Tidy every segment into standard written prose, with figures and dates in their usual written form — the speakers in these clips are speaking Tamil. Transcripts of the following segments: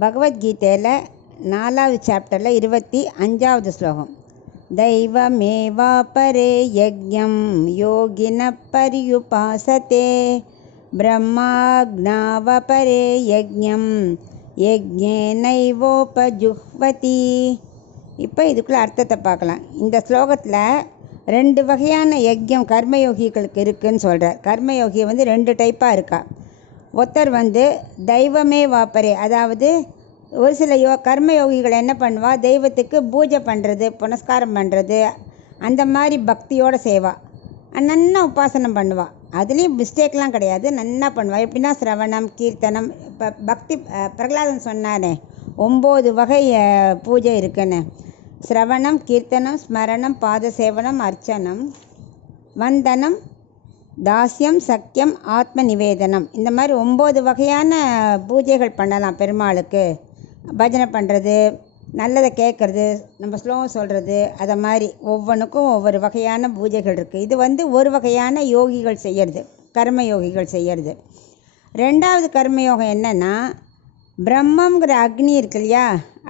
பகவத்கீதையில் 4வது சாப்டரில் 25வது ஸ்லோகம். தெய்வமேவாபரே யஜ்ஞம் யோகின பரியுபாசதே பிரம்மாக்னாவபரே யஜ்ஞம் யஜ்ஞேனைவோபஜுஹ்வதி. இப்போ இதுக்குள்ளே அர்த்தத்தை பார்க்கலாம். இந்த ஸ்லோகத்தில் 2 வகையான யஜ்யம் கர்மயோகிகளுக்கு இருக்குதுன்னு சொல்கிறார். கர்மயோகி 2 டைப்பாக இருக்கா. ஒருத்தர் தெய்வமே வாப்பரே, அதாவது ஒரு சில கர்மயோகிகள் என்ன பண்ணுவா, தெய்வத்துக்கு பூஜை பண்ணுறது, புனஸ்காரம் பண்ணுறது, அந்த மாதிரி பக்தியோடு செய்வா. நன்னா உபாசனம் பண்ணுவாள். அதுலேயும் மிஸ்டேக்லாம் கிடையாது, நன்னா பண்ணுவாள். எப்படின்னா சிரவணம், கீர்த்தனம். இப்போ பக்தி பிரகலாதன் சொன்னானே 9 வகை பூஜை இருக்குன்னு. சிரவணம், கீர்த்தனம், ஸ்மரணம், பாத சேவனம், அர்ச்சனம், வந்தனம், தாஸ்யம், சக்கியம், ஆத்ம நிவேதனம். இந்த மாதிரி 9 வகையான பூஜைகள் பண்ணலாம் பெருமாளுக்கு. பஜனை பண்ணுறது, நல்லதை கேட்குறது, நம்ம ஸ்லோகம் சொல்கிறது, அதை மாதிரி ஒவ்வொன்றுக்கும் ஒவ்வொரு வகையான பூஜைகள் இருக்குது. இது ஒரு வகையான யோகிகள் செய்கிறது, கர்மயோகிகள் செய்கிறது. 2வது கர்மயோகம் என்னென்னா, பிரம்மங்கிற அக்னி இருக்கு இல்லையா,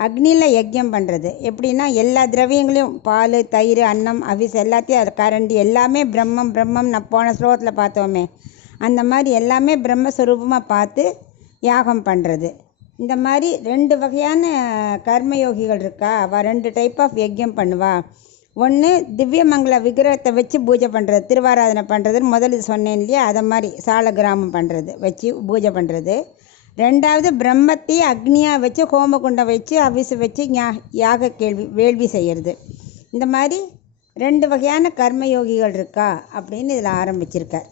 அக்னியில் யஜ்யம் பண்ணுறது. எப்படின்னா எல்லா திரவியங்களையும், பால், தயிர், அன்னம், அவிஸ் எல்லாத்தையும், கரண்டி எல்லாமே பிரம்மம் பிரம்மம். நான் போன ஸ்லோகத்தில் பார்த்தோமே, அந்த மாதிரி எல்லாமே பிரம்மஸ்வரூபமாக பார்த்து யாகம் பண்ணுறது. இந்த மாதிரி 2 வகையான கர்மயோகிகள் இருக்கா. அவள் 2 டைப் ஆஃப் யஜ்யம் பண்ணுவா. ஒன்று திவ்யமங்கல விக்கிரகத்தை வச்சு பூஜை பண்ணுறது, திருவாராதனை பண்ணுறதுன்னு முதல்ல சொன்னேன் இல்லையா, அதை மாதிரி சால கிராமம் பண்ணுறது, வச்சு பூஜை பண்ணுறது. 2வது பிரம்மத்தையும் அக்னியாக வச்சு ஹோமகுண்டம் வச்சு அவிசு வச்சு யாக வேள்வி செய்கிறது. இந்த மாதிரி 2 வகையான கர்மயோகிகள் இருக்கா அப்படின்னு இதில் ஆரம்பிச்சிருக்கார்.